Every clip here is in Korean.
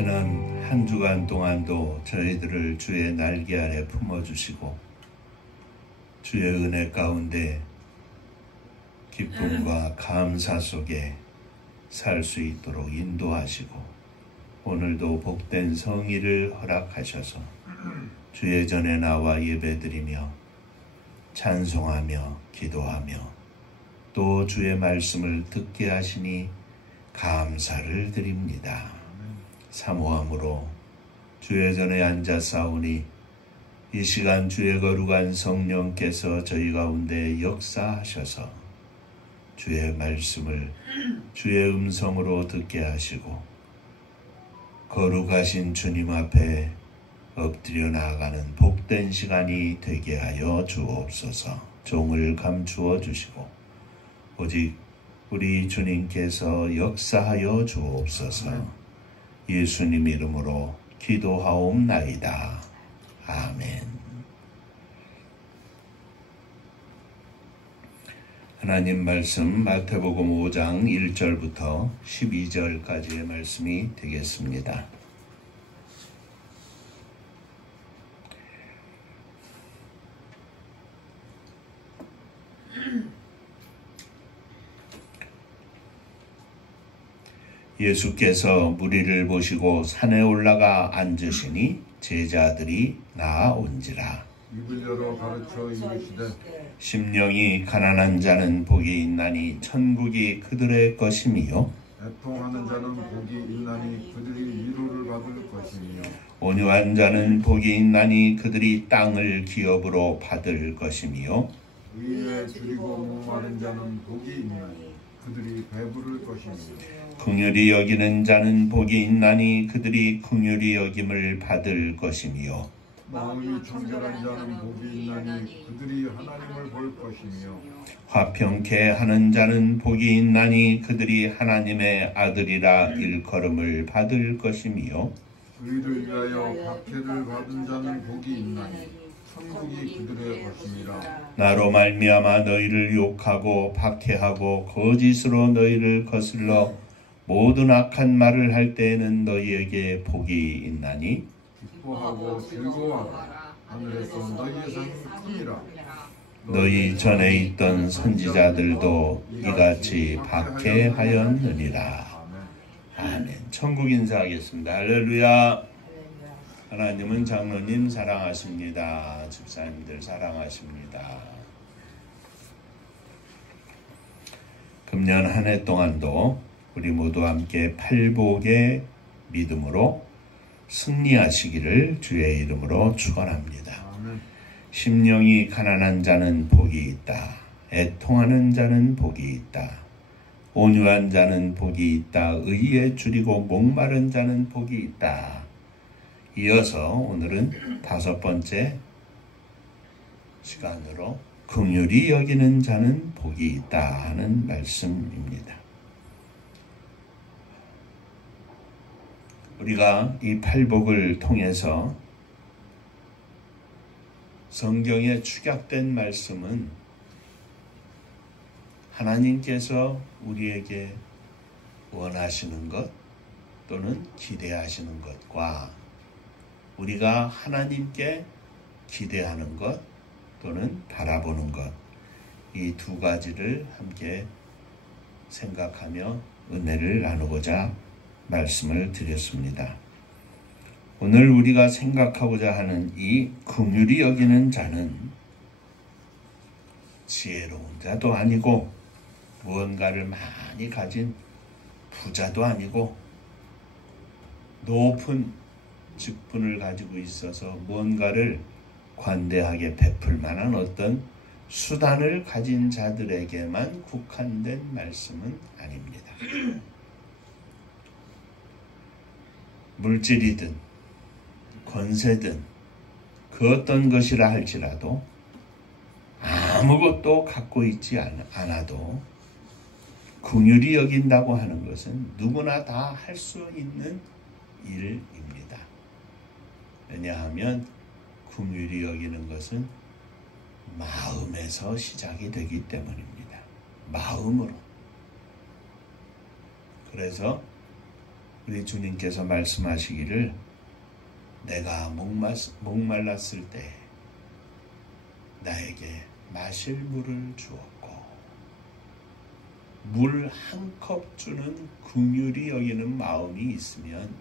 지난 한 주간 동안도 저희들을 주의 날개 아래 품어주시고 주의 은혜 가운데 기쁨과 감사 속에 살 수 있도록 인도하시고 오늘도 복된 성의를 허락하셔서 주의 전에 나와 예배드리며 찬송하며 기도하며 또 주의 말씀을 듣게 하시니 감사를 드립니다. 사모함으로 주의 전에 앉아 싸우니 이 시간 주의 거룩한 성령께서 저희 가운데 역사하셔서 주의 말씀을 주의 음성으로 듣게 하시고 거룩하신 주님 앞에 엎드려 나아가는 복된 시간이 되게 하여 주옵소서. 종을 감추어 주시고 오직 우리 주님께서 역사하여 주옵소서. 예수님 이름으로 기도하옵나이다. 아멘. 하나님 말씀 마태복음 5장 1절부터 12절까지의 말씀이 되겠습니다. 예수께서 무리를 보시고 산에 올라가 앉으시니 제자들이 나아온지라. 입을 열어 가르쳐 이르시되 심령이 가난한 자는 복이 있나니 천국이 그들의 것임이요 애통하는 자는 복이 있나니 그들이 위로를 받을 것이며 온유한 자는 복이 있나니 그들이 땅을 기업으로 받을 것이며 의에 줄이고 목마른 자는 복이 있나니 그들이 배부를 것이며 긍휼히 여기는 자는 복이 있나니 그들이 긍휼히 여김을 받을 것이며 마음이 청결한 자는 복이 있나니 그들이 하나님을 볼 것이며 화평케 하는 자는 복이 있나니 그들이 하나님의 아들이라 일컬음을 받을 것이며 의를 위하여 박해를 받은 자는 복이 있나니 천국이 그들의 것이니라. 나로 말미암아 너희를 욕하고 박해하고 거짓으로 너희를 거슬러 모든 악한 말을 할 때에는 너희에게 복이 있나니 기뻐하고 즐거워하라. 하늘에서 너희의 상이 크니라. 너희 전에 있던 선지자들도 이같이 박해하였느니라. 아멘. 천국 인사하겠습니다. 할렐루야. 하나님은 장로님 사랑하십니다. 집사님들 사랑하십니다. 금년 한 해 동안도 우리 모두 함께 팔복의 믿음으로 승리하시기를 주의 이름으로 축원합니다. 심령이 가난한 자는 복이 있다. 애통하는 자는 복이 있다. 온유한 자는 복이 있다. 의에 줄이고 목마른 자는 복이 있다. 이어서 오늘은 5번째 시간으로 긍휼히 여기는 자는 복이 있다 하는 말씀입니다. 우리가 이 팔복을 통해서 성경에 축약된 말씀은 하나님께서 우리에게 원하시는 것 또는 기대하시는 것과 우리가 하나님께 기대하는 것 또는 바라보는 것, 이 두 가지를 함께 생각하며 은혜를 나누고자 말씀을 드렸습니다. 오늘 우리가 생각하고자 하는 이 긍휼히 여기는 자는 지혜로운 자도 아니고 무언가를 많이 가진 부자도 아니고 높은 직분을 가지고 있어서 무언가를 관대하게 베풀 만한 어떤 수단을 가진 자들에게만 국한된 말씀은 아닙니다. 물질이든 권세든 그 어떤 것이라 할지라도 아무것도 갖고 있지 않아도 긍휼히 여긴다고 하는 것은 누구나 다 할 수 있는 일입니다. 왜냐하면 긍휼히 여기는 것은 마음에서 시작이 되기 때문입니다. 마음으로. 그래서 우리 주님께서 말씀하시기를 내가 목말랐을 때 나에게 마실 물을 주었고 물 한 컵 주는 긍휼히 여기는 마음이 있으면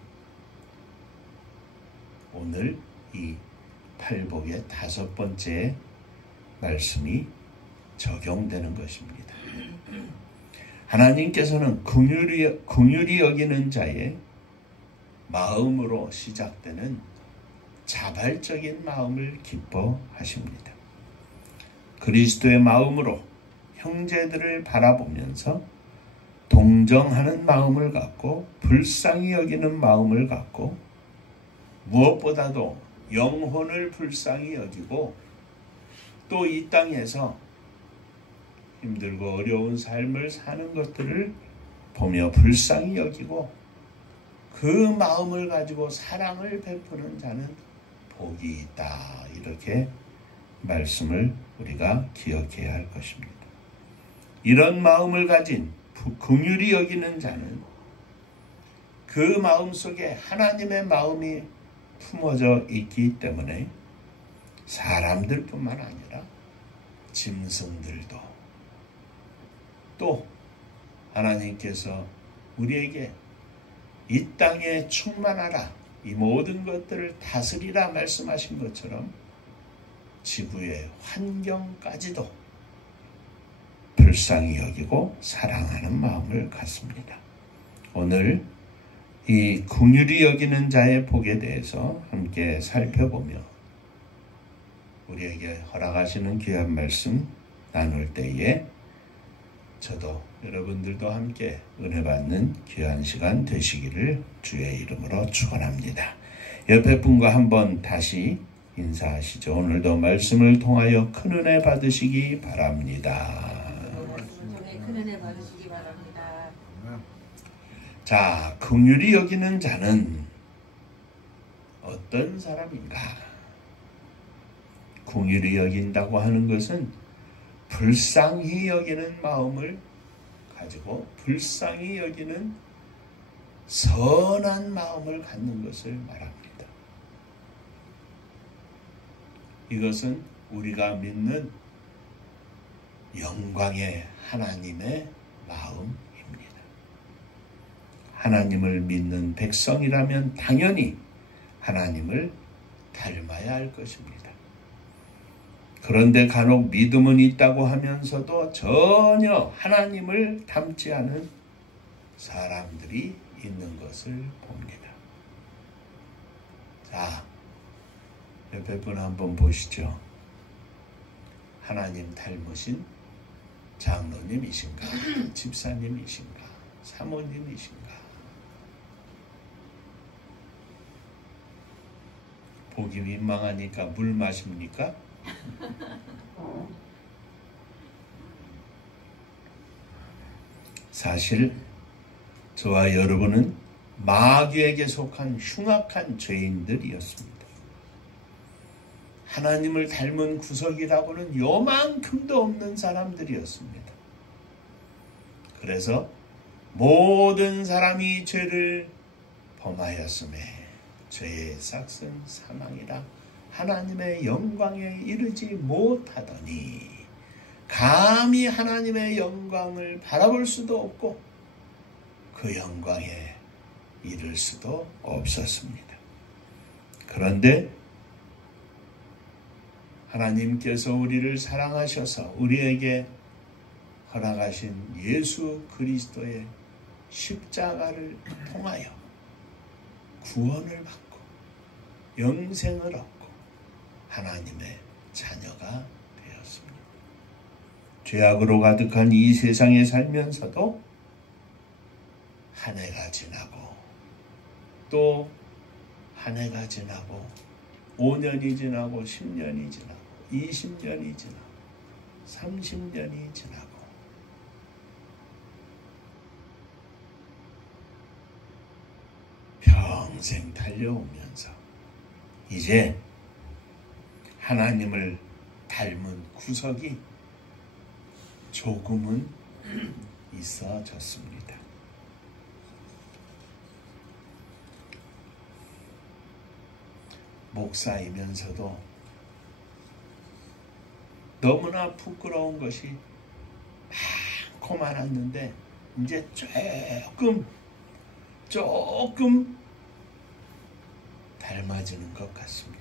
오늘 이 팔복의 5번째 말씀이 적용되는 것입니다. 하나님께서는 긍휼히 여기는 자의 마음으로 시작되는 자발적인 마음을 기뻐하십니다. 그리스도의 마음으로 형제들을 바라보면서 동정하는 마음을 갖고 불쌍히 여기는 마음을 갖고 무엇보다도 영혼을 불쌍히 여기고 또 이 땅에서 힘들고 어려운 삶을 사는 것들을 보며 불쌍히 여기고 그 마음을 가지고 사랑을 베푸는 자는 복이 있다. 이렇게 말씀을 우리가 기억해야 할 것입니다. 이런 마음을 가진 긍휼히 여기는 자는 그 마음 속에 하나님의 마음이 품어져 있기 때문에 사람들뿐만 아니라 짐승들도 또 하나님께서 우리에게 이 땅에 충만하라, 이 모든 것들을 다스리라 말씀하신 것처럼 지구의 환경까지도 불쌍히 여기고 사랑하는 마음을 갖습니다. 오늘 이 긍휼히 여기는 자의 복에 대해서 함께 살펴보며 우리에게 허락하시는 귀한 말씀 나눌 때에 저도 여러분들도 함께 은혜 받는 귀한 시간 되시기를 주의 이름으로 축원합니다. 옆에 분과 한번 다시 인사하시죠. 오늘도 말씀을 통하여 큰 은혜 받으시기 바랍니다. 큰 은혜 받으시기 바랍니다. 자, 긍휼히 여기는 자는 어떤 사람인가? 긍휼히 여긴다고 하는 것은 불쌍히 여기는 마음을 가지고 불쌍히 여기는 선한 마음을 갖는 것을 말합니다. 이것은 우리가 믿는 영광의 하나님의 마음입니다. 하나님을 믿는 백성이라면 당연히 하나님을 닮아야 할 것입니다. 그런데 간혹 믿음은 있다고 하면서도 전혀 하나님을 닮지 않은 사람들이 있는 것을 봅니다. 자, 옆에 분 한번 보시죠. 하나님 닮으신 장로님이신가? 집사님이신가? 사모님이신가? 보기 민망하니까 물 마십니까? 사실 저와 여러분은 마귀에게 속한 흉악한 죄인들이었습니다. 하나님을 닮은 구석이라고는 요만큼도 없는 사람들이었습니다. 그래서 모든 사람이 죄를 범하였음에 죄의 삭은 사망이라 하나님의 영광에 이르지 못하더니 감히 하나님의 영광을 바라볼 수도 없고 그 영광에 이를 수도 없었습니다. 그런데 하나님께서 우리를 사랑하셔서 우리에게 허락하신 예수 그리스도의 십자가를 통하여 구원을 받고 영생을 얻고 하나님의 자녀가 되었습니다. 죄악으로 가득한 이 세상에 살면서도 한 해가 지나고 또 한 해가 지나고 5년이 지나고 10년이 지나고 20년이 지나고 30년이 지나고 평생 달려오면서 이제 하나님을 닮은 구석이 조금은 있어졌습니다. 목사이면서도 너무나 부끄러운 것이 많고 많았는데 이제 조금 닮아지는 것 같습니다.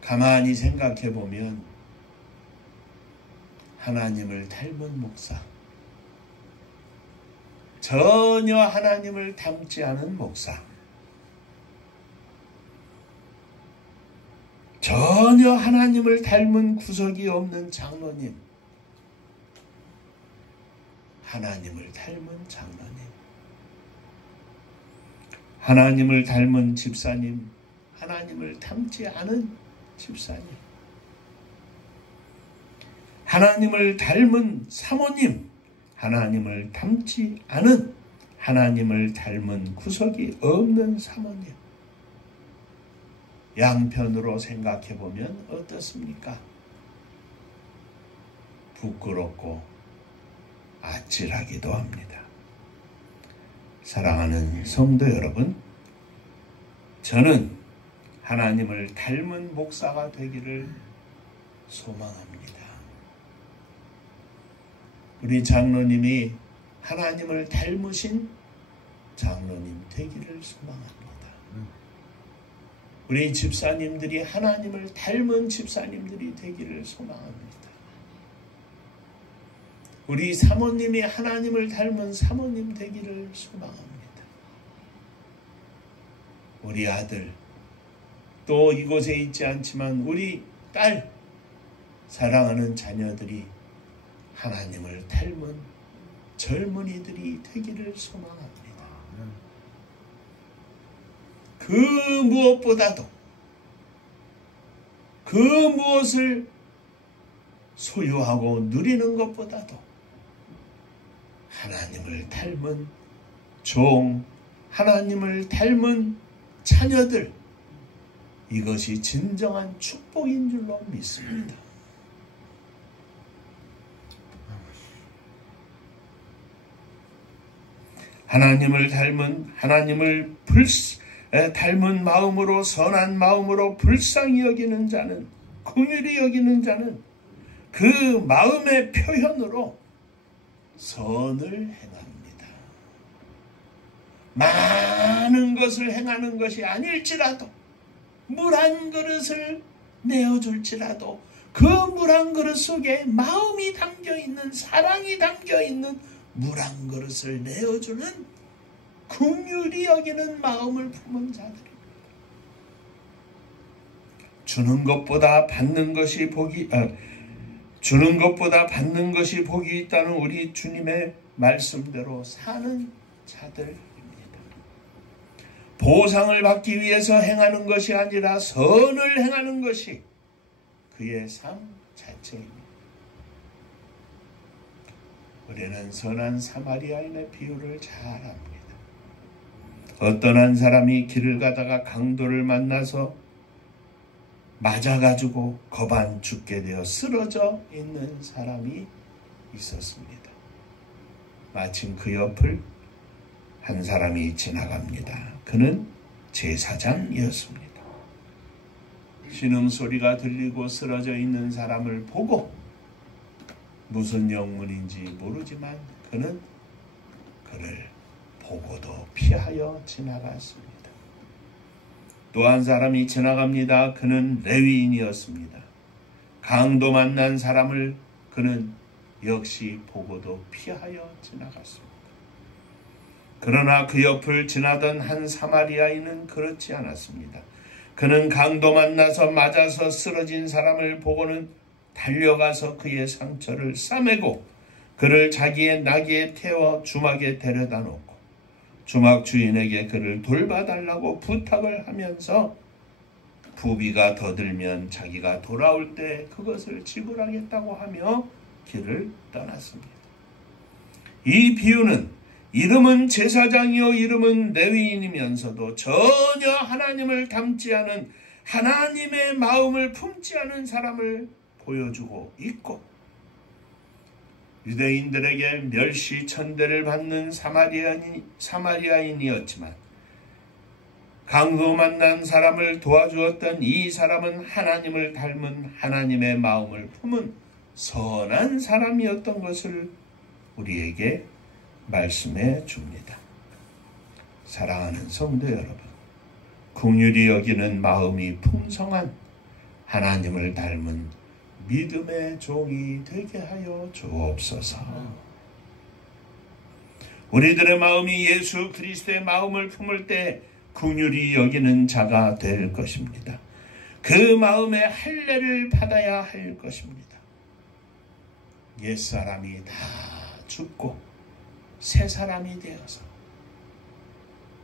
가만히 생각해 보면 하나님을 닮은 목사, 전혀 하나님을 닮지 않은 목사, 전혀 하나님을 닮은 구석이 없는 장로님, 하나님을 닮은 장로님, 하나님을 닮은 집사님, 하나님을 닮지 않은 집사님, 하나님을 닮은 사모님, 하나님을 닮지 않은, 하나님을 닮은 구석이 없는 사모님. 양편으로 생각해 보면 어떻습니까? 부끄럽고 아찔하기도 합니다. 사랑하는 성도 여러분, 저는 하나님을 닮은 목사가 되기를 소망합니다. 우리 장로님이 하나님을 닮으신 장로님 되기를 소망합니다. 우리 집사님들이 하나님을 닮은 집사님들이 되기를 소망합니다. 우리 사모님이 하나님을 닮은 사모님 되기를 소망합니다. 우리 아들, 또 이곳에 있지 않지만 우리 딸, 사랑하는 자녀들이 하나님을 닮은 젊은이들이 되기를 소망합니다. 그 무엇보다도, 그 무엇을 소유하고 누리는 것보다도 하나님을 닮은 종, 하나님을 닮은 자녀들, 이것이 진정한 축복인 줄로 믿습니다. 하나님을 닮은, 하나님을 닮은 마음으로, 선한 마음으로 불쌍히 여기는 자는, 긍휼히 여기는 자는 그 마음의 표현으로 선을 행합니다. 많은 것을 행하는 것이 아닐지라도, 물 한 그릇을 내어줄지라도 그 물 한 그릇 속에 마음이 담겨있는, 사랑이 담겨있는 물 한 그릇을 내어주는 긍휼히 여기는 마음을 품은 자들입니다. 주는 것보다 받는 것이 복이 있다는 우리 주님의 말씀대로 사는 자들입니다. 보상을 받기 위해서 행하는 것이 아니라 선을 행하는 것이 그의 삶 자체입니다. 우리는 선한 사마리아인의 비유를 잘 압니다. 어떤 한 사람이 길을 가다가 강도를 만나서 맞아가지고 거반 죽게 되어 쓰러져 있는 사람이 있었습니다. 마침 그 옆을 한 사람이 지나갑니다. 그는 제사장이었습니다. 신음소리가 들리고 쓰러져 있는 사람을 보고 무슨 영문인지 모르지만 그는 그를 보고도 피하여 지나갔습니다. 또 한 사람이 지나갑니다. 그는 레위인이었습니다. 강도 만난 사람을 그는 역시 보고도 피하여 지나갔습니다. 그러나 그 옆을 지나던 한 사마리아인은 그렇지 않았습니다. 그는 강도 만나서 맞아서 쓰러진 사람을 보고는 달려가서 그의 상처를 싸매고 그를 자기의 나귀에 태워 주막에 데려다 놓고 주막 주인에게 그를 돌봐달라고 부탁을 하면서 부비가 더 들면 자기가 돌아올 때 그것을 지불하겠다고 하며 길을 떠났습니다. 이 비유는 이름은 제사장이요 이름은 레위인이면서도 전혀 하나님을 닮지 않은, 하나님의 마음을 품지 않은 사람을 보여주고 있고, 유대인들에게 멸시 천대를 받는 사마리아인이었지만 방금 만난 사람을 도와주었던 이 사람은 하나님을 닮은 하나님의 마음을 품은 선한 사람이었던 것을 우리에게 말씀해 줍니다. 사랑하는 성도 여러분, 긍휼히 여기는 마음이 풍성한 하나님을 닮은 믿음의 종이 되게 하여 주옵소서. 우리들의 마음이 예수 그리스도의 마음을 품을 때 긍휼히 여기는 자가 될 것입니다. 그 마음의 할례를 받아야 할 것입니다. 옛사람이 다 죽고 새 사람이 되어서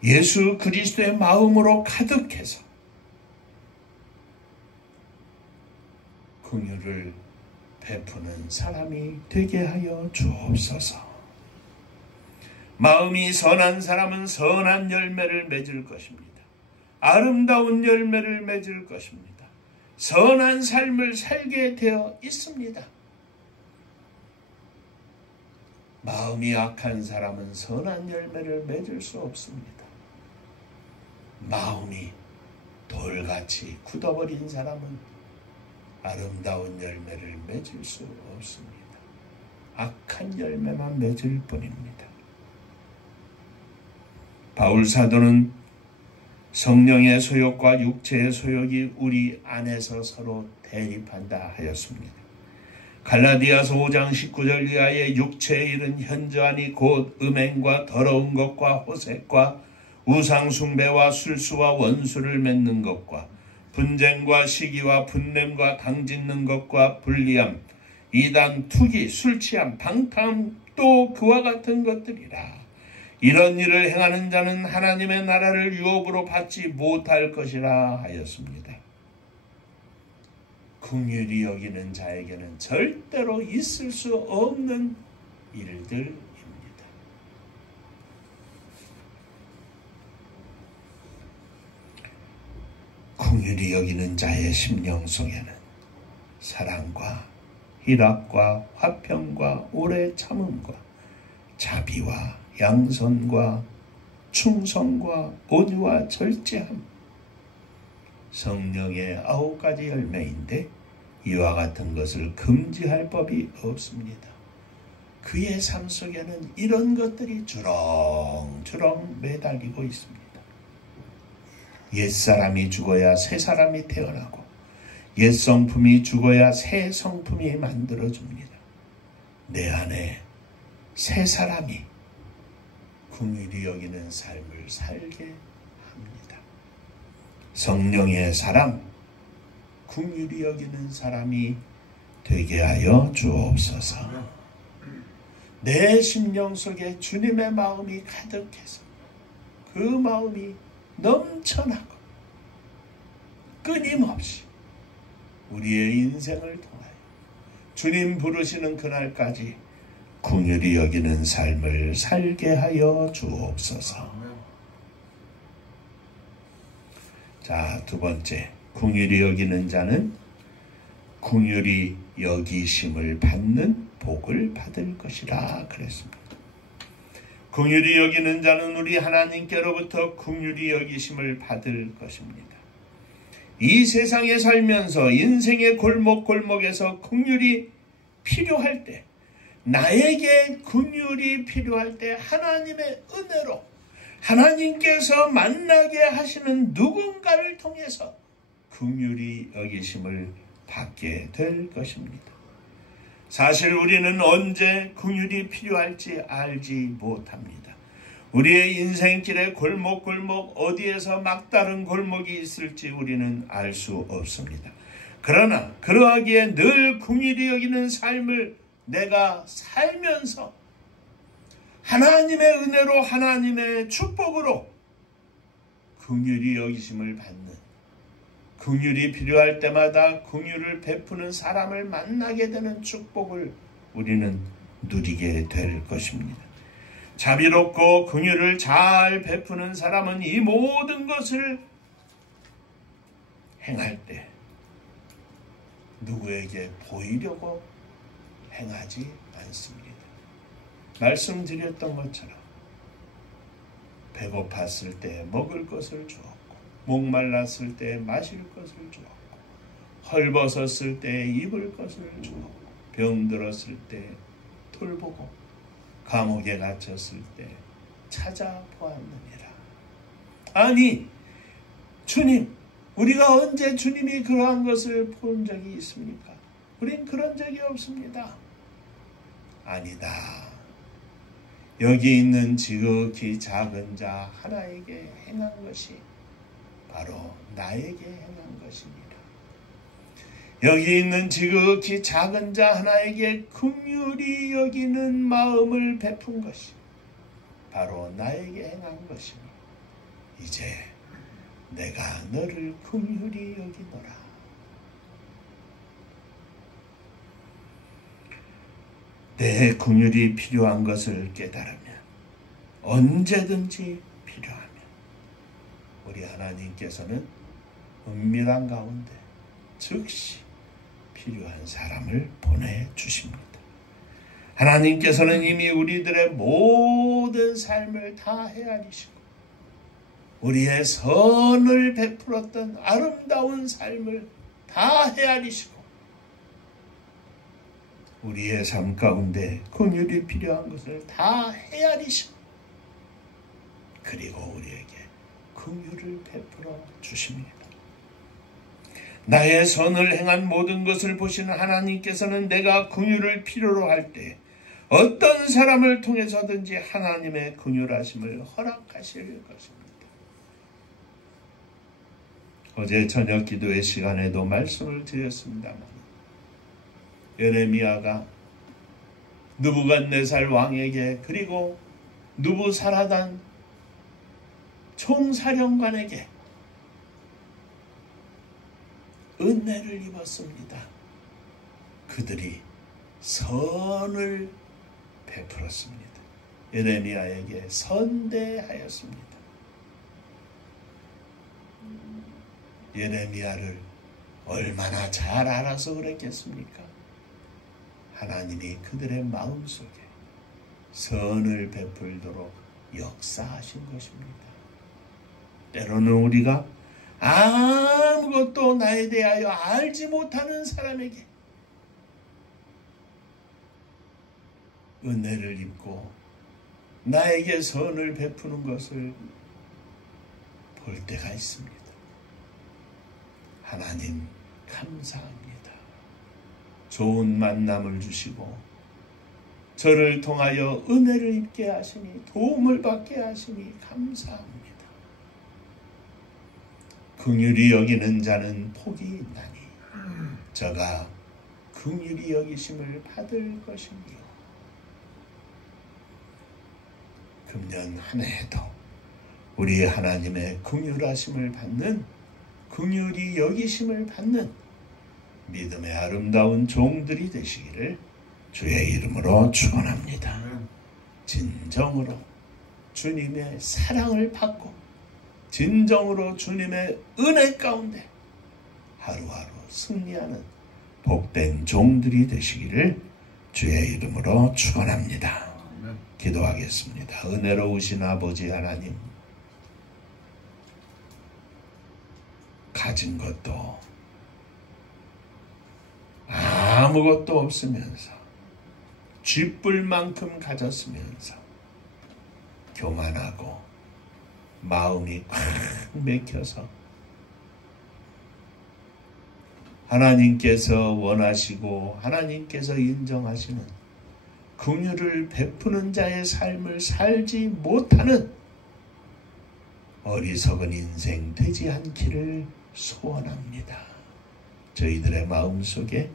예수 그리스도의 마음으로 가득해서 긍휼을 베푸는 사람이 되게 하여 주옵소서. 마음이 선한 사람은 선한 열매를 맺을 것입니다. 아름다운 열매를 맺을 것입니다. 선한 삶을 살게 되어 있습니다. 마음이 악한 사람은 선한 열매를 맺을 수 없습니다. 마음이 돌같이 굳어버린 사람은 아름다운 열매를 맺을 수 없습니다. 악한 열매만 맺을 뿐입니다. 바울 사도는 성령의 소욕과 육체의 소욕이 우리 안에서 서로 대립한다 하였습니다. 갈라디아서 5장 19절 이하의 육체의 일은 현저하니 곧 음행과 더러운 것과 호색과 우상숭배와 술수와 원수를 맺는 것과 분쟁과 시기와 분냄과 당짓는 것과 불리함, 이단, 투기, 술취함, 방탕 또 그와 같은 것들이라. 이런 일을 행하는 자는 하나님의 나라를 유업으로 받지 못할 것이라 하였습니다. 긍휼히 여기는 자에게는 절대로 있을 수 없는 일들입니다. 긍휼히 여기는 자의 심령 속에는 사랑과 희락과 화평과 오래 참음과 자비와 양선과 충성과 온유와 절제함, 성령의 9가지 열매인데 이와 같은 것을 금지할 법이 없습니다. 그의 삶 속에는 이런 것들이 주렁주렁 매달리고 있습니다. 옛사람이 죽어야 새 사람이 태어나고 옛 성품이 죽어야 새 성품이 만들어집니다. 내 안에 새 사람이 긍휼히 여기는 삶을 살게 합니다. 성령의 사람, 긍휼히 여기는 사람이 되게 하여 주옵소서. 내 심령 속에 주님의 마음이 가득해서 그 마음이 넘쳐나고 끊임없이 우리의 인생을 통하여 주님 부르시는 그날까지 긍휼히 여기는 삶을 살게 하여 주옵소서. 자, 두 번째, 긍휼히 여기는 자는 긍휼히 여기심을 받는 복을 받을 것이라 그랬습니다. 긍휼히 여기는 자는 우리 하나님께로부터 긍휼히 여기심을 받을 것입니다. 이 세상에 살면서 인생의 골목골목에서 긍휼이 필요할 때, 나에게 긍휼이 필요할 때 하나님의 은혜로 하나님께서 만나게 하시는 누군가를 통해서 긍휼히 여기심을 받게 될 것입니다. 사실 우리는 언제 긍휼이 필요할지 알지 못합니다. 우리의 인생길에 골목골목 어디에서 막다른 골목이 있을지 우리는 알 수 없습니다. 그러나 그러하기에 늘 긍휼히 여기는 삶을 내가 살면서 하나님의 은혜로 하나님의 축복으로 긍휼히 여기심을 받는, 긍휼이 필요할 때마다 긍휼을 베푸는 사람을 만나게 되는 축복을 우리는 누리게 될 것입니다. 자비롭고 긍휼을 잘 베푸는 사람은 이 모든 것을 행할 때 누구에게 보이려고 행하지 않습니다. 말씀드렸던 것처럼 배고팠을 때 먹을 것을 주었고 목말랐을 때 마실 것을 주었고, 헐벗었을 때 입을 것을 주었고, 병들었을 때 돌보고, 감옥에 갇혔을 때 찾아보았느니라. 아니, 주님, 우리가 언제 주님이 그러한 것을 본 적이 있습니까? 우린 그런 적이 없습니다. 아니다. 여기 있는 지극히 작은 자 하나에게 행한 것이 바로 나에게 행한 것입니다. 여기 있는 지극히 작은 자 하나에게 긍휼히 여기는 마음을 베푼 것이 바로 나에게 행한 것이니 이제 내가 너를 긍휼히 여기노라. 내 긍휼이 필요한 것을 깨달으면, 언제든지 필요하면 우리 하나님께서는 은밀한 가운데 즉시 필요한 사람을 보내주십니다. 하나님께서는 이미 우리들의 모든 삶을 다 헤아리시고 우리의 선을 베풀었던 아름다운 삶을 다 헤아리시고 우리의 삶 가운데 긍휼이 필요한 것을 다 헤아리시고 그리고 우리에게 긍휼을 베풀어 주십니다. 나의 선을 행한 모든 것을 보시는 하나님께서는 내가 긍휼을 필요로 할 때 어떤 사람을 통해서든지 하나님의 긍휼하심을 허락하실 것입니다. 어제 저녁 기도의 시간에도 말씀을 드렸습니다만 예레미야가 느부갓네살 왕에게 그리고 느부사라단 총사령관에게 은혜를 입었습니다. 그들이 선을 베풀었습니다. 예레미야에게 선대하였습니다. 예레미야를 얼마나 잘 알아서 그랬겠습니까? 하나님이 그들의 마음속에 선을 베풀도록 역사하신 것입니다. 때로는 우리가 아무것도 나에 대하여 알지 못하는 사람에게 은혜를 입고 나에게 선을 베푸는 것을 볼 때가 있습니다. 하나님 감사합니다. 좋은 만남을 주시고 저를 통하여 은혜를 입게 하시니 도움을 받게 하시니 감사합니다. 긍휼히 여기는 자는 복이 있나니 저가 긍휼히 여기심을 받을 것이니요. 금년 한 해도 우리 하나님의 긍휼하심을 받는, 긍휼히 여기심을 받는 믿음의 아름다운 종들이 되시기를 주의 이름으로 축원합니다. 진정으로 주님의 사랑을 받고 진정으로 주님의 은혜 가운데 하루하루 승리하는 복된 종들이 되시기를 주의 이름으로 축원합니다. 기도하겠습니다. 은혜로우신 아버지 하나님, 가진 것도 아무것도 없으면서 쥐뿔만큼 가졌으면서 교만하고 마음이 꽉 맥혀서 하나님께서 원하시고 하나님께서 인정하시는 긍휼을 베푸는 자의 삶을 살지 못하는 어리석은 인생 되지 않기를 소원합니다. 저희들의 마음속에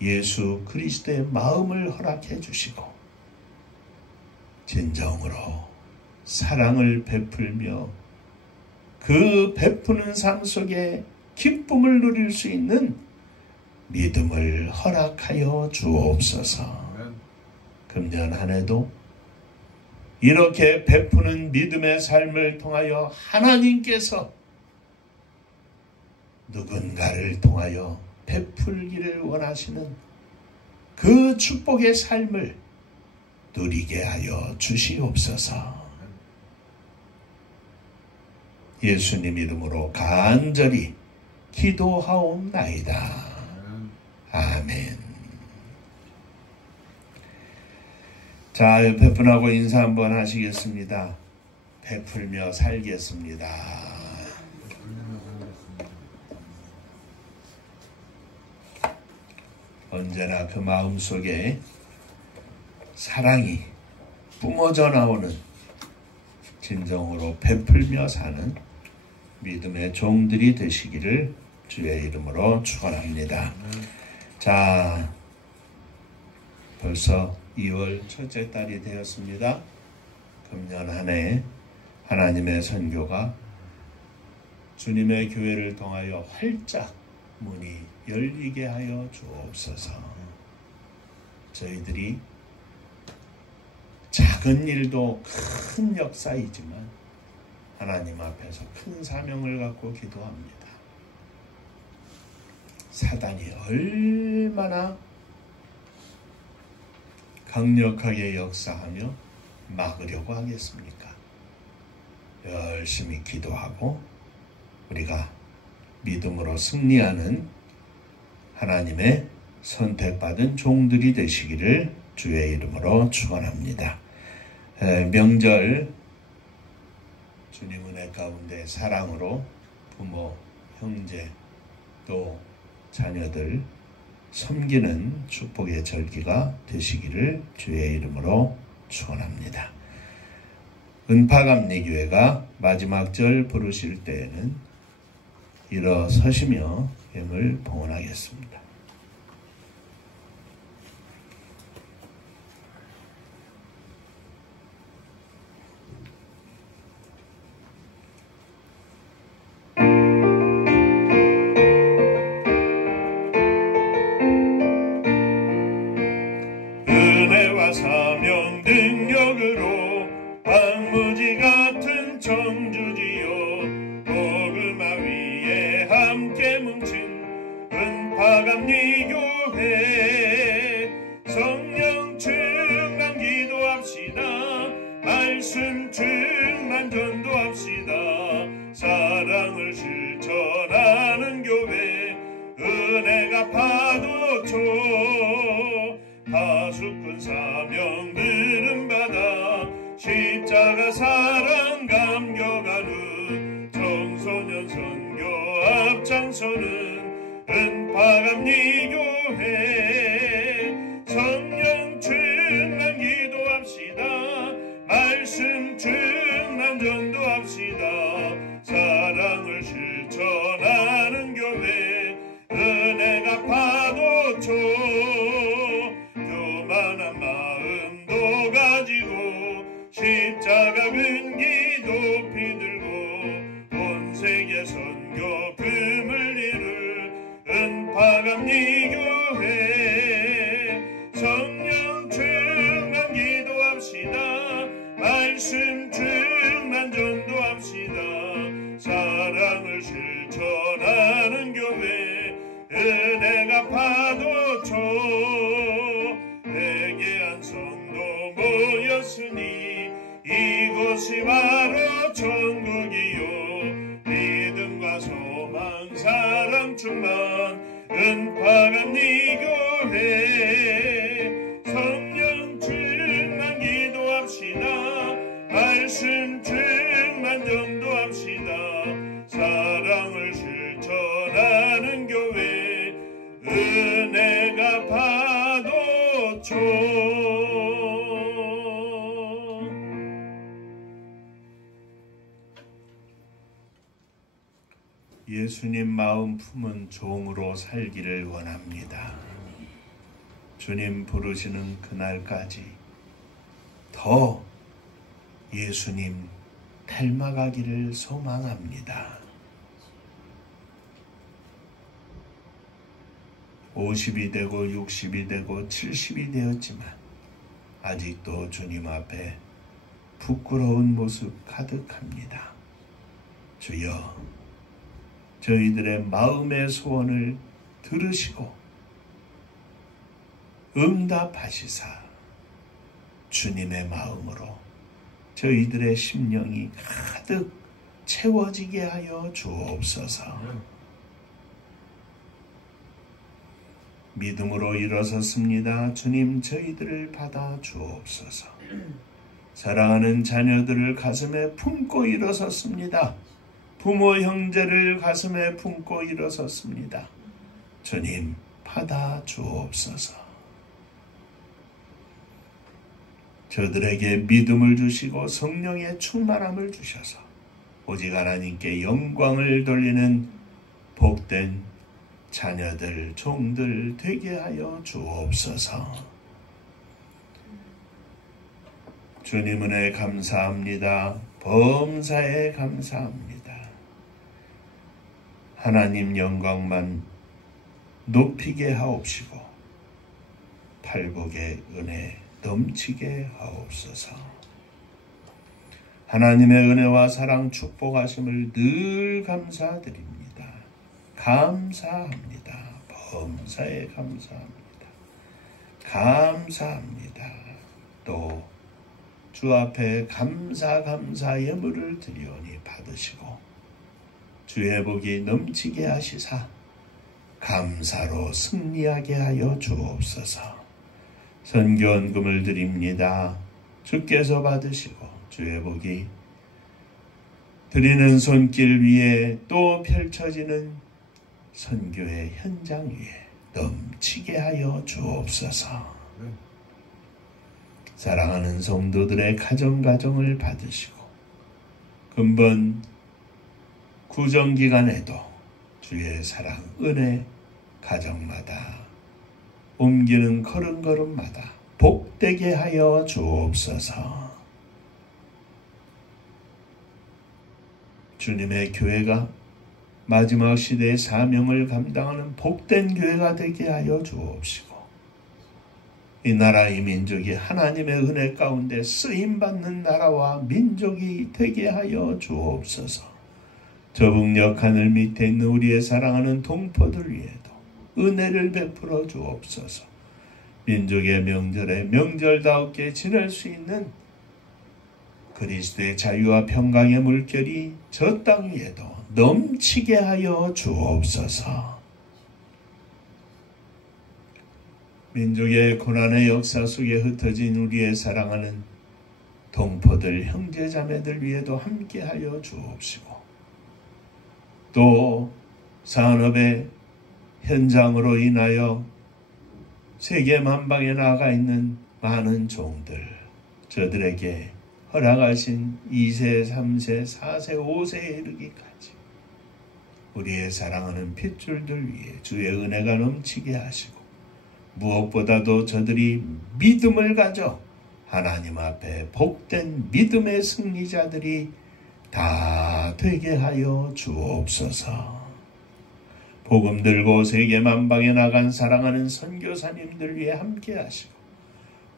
예수 그리스도의 마음을 허락해 주시고 진정으로 사랑을 베풀며 그 베푸는 삶 속에 기쁨을 누릴 수 있는 믿음을 허락하여 주옵소서. 금년 한 해도 이렇게 베푸는 믿음의 삶을 통하여 하나님께서 누군가를 통하여 베풀기를 원하시는 그 축복의 삶을 누리게 하여 주시옵소서. 예수님 이름으로 간절히 기도하옵나이다. 아멘. 자, 옆에 분하고 인사 한번 하시겠습니다. 베풀며 살겠습니다. 언제나 그 마음속에 사랑이 뿜어져 나오는, 진정으로 베풀며 사는 믿음의 종들이 되시기를 주의 이름으로 축원합니다. 자, 벌써 2월 첫째 달이 되었습니다. 금년 한 해 하나님의 선교가 주님의 교회를 통하여 활짝 문이 열리게 하여 주옵소서. 저희들이 작은 일도 큰 역사이지만 하나님 앞에서 큰 사명을 갖고 기도합니다. 사단이 얼마나 강력하게 역사하며 막으려고 하겠습니까? 열심히 기도하고 우리가 믿음으로 승리하는 하나님의 선택받은 종들이 되시기를 주의 이름으로 축원합니다. 명절 주님 은혜 가운데 사랑으로 부모, 형제 또 자녀들 섬기는 축복의 절기가 되시기를 주의 이름으로 축원합니다. 은파감리교회가 마지막 절 부르실 때에는 일어서시며 힘을 봉헌하겠습니다. 은혜와 사명 능력으로 황무지 같은 청주지요 복음화 위에 함께 뭉친 은파감리교회 성령 충만 기도합시다. 말씀 충만 전도합시다. 사랑을 실천하는 교회 은혜가 파도초 파수꾼 사명들은 받아 십자가 사랑 감격하는 청소년 선교 앞장서는 은파감리교회 성령 충만 기도합시다. 말씀 충만 전도합시다. 사랑을 실천하는 교회 은혜가 파도초 교만한 마음도 가지고 십자가 근기 높이 들고 온 세계 선교 금을 이룰 은파감리교회 성령 충만 기도합시다. 말씀 충만 전도합시다. 사랑을 실천하는 교회 은혜가 파도초 회개한 성도 모였으니 이곳이 바로 천국이요 믿음과 소망 사랑 충만 은파감리교회 성령 충만 기도합시다. 말씀 충만 전도합시다. 사랑을 실천하는 교회 은혜가 파도초 예수님 마음 품은 종으로 살기를 원합니다. 주님 부르시는 그날까지 더 예수님 닮아가기를 소망합니다. 50이 되고 60이 되고 70이 되었지만 아직도 주님 앞에 부끄러운 모습 가득합니다. 주여, 저희들의 마음의 소원을 들으시고 응답하시사 주님의 마음으로 저희들의 심령이 가득 채워지게 하여 주옵소서. 믿음으로 일어섰습니다. 주님, 저희들을 받아 주옵소서. 사랑하는 자녀들을 가슴에 품고 일어섰습니다. 부모 형제를 가슴에 품고 일어섰습니다. 주님, 받아 주옵소서. 저들에게 믿음을 주시고 성령의 충만함을 주셔서 오직 하나님께 영광을 돌리는 복된 자녀들, 종들 되게 하여 주옵소서. 주님 은혜 감사합니다. 범사에 감사합니다. 하나님 영광만 높이게 하옵시고 팔복의 은혜 넘치게 하옵소서. 하나님의 은혜와 사랑 축복하심을 늘 감사드립니다. 감사합니다. 범사에 감사합니다. 감사합니다. 또 주 앞에 감사 예물을 드리오니 받으시고 주의 복이 넘치게 하시사 감사로 승리하게 하여 주옵소서. 선교헌금을 드립니다. 주께서 받으시고 주의 복이 드리는 손길 위에 또 펼쳐지는 선교의 현장 위에 넘치게 하여 주옵소서. 사랑하는 성도들의 가정을 받으시고 근본 구정기간에도 주의 사랑, 은혜 가정마다 옮기는 걸음걸음마다 복되게 하여 주옵소서. 주님의 교회가 마지막 시대의 사명을 감당하는 복된 교회가 되게 하여 주옵시고 이 나라 이 민족이 하나님의 은혜 가운데 쓰임받는 나라와 민족이 되게 하여 주옵소서. 저북녘 하늘 밑에 있는 우리의 사랑하는 동포들 위에도 은혜를 베풀어 주옵소서. 민족의 명절에 명절다웠게 지낼 수 있는 그리스도의 자유와 평강의 물결이 저 땅 위에도 넘치게 하여 주옵소서. 민족의 고난의 역사 속에 흩어진 우리의 사랑하는 동포들, 형제자매들 위에도 함께 하여 주옵시고 또 산업의 현장으로 인하여 세계 만방에 나가 있는 많은 종들, 저들에게 허락하신 2세, 3세, 4세, 5세에 이르기까지 우리의 사랑하는 핏줄들 위에 주의 은혜가 넘치게 하시고 무엇보다도 저들이 믿음을 가져 하나님 앞에 복된 믿음의 승리자들이 다 되게 하여 주옵소서. 복음 들고 세계 만방에 나간 사랑하는 선교사님들 위해 함께 하시고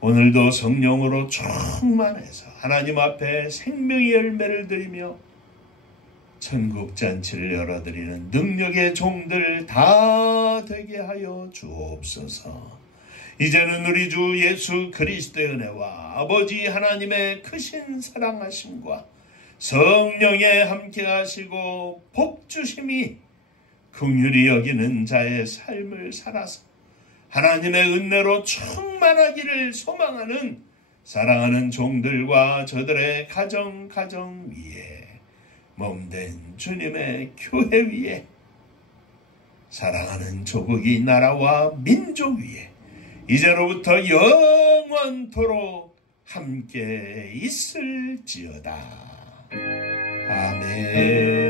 오늘도 성령으로 충만해서 하나님 앞에 생명의 열매를 드리며 천국잔치를 열어드리는 능력의 종들 다 되게 하여 주옵소서. 이제는 우리 주 예수 그리스도의 은혜와 아버지 하나님의 크신 사랑하심과 성령의 함께 하시고 복주심이 긍휼히 여기는 자의 삶을 살아서 하나님의 은혜로 충만하기를 소망하는 사랑하는 종들과 저들의 가정 위에 몸된 주님의 교회 위에 사랑하는 조국이 나라와 민족 위에 이제로부터 영원토록 함께 있을지어다. 아멘.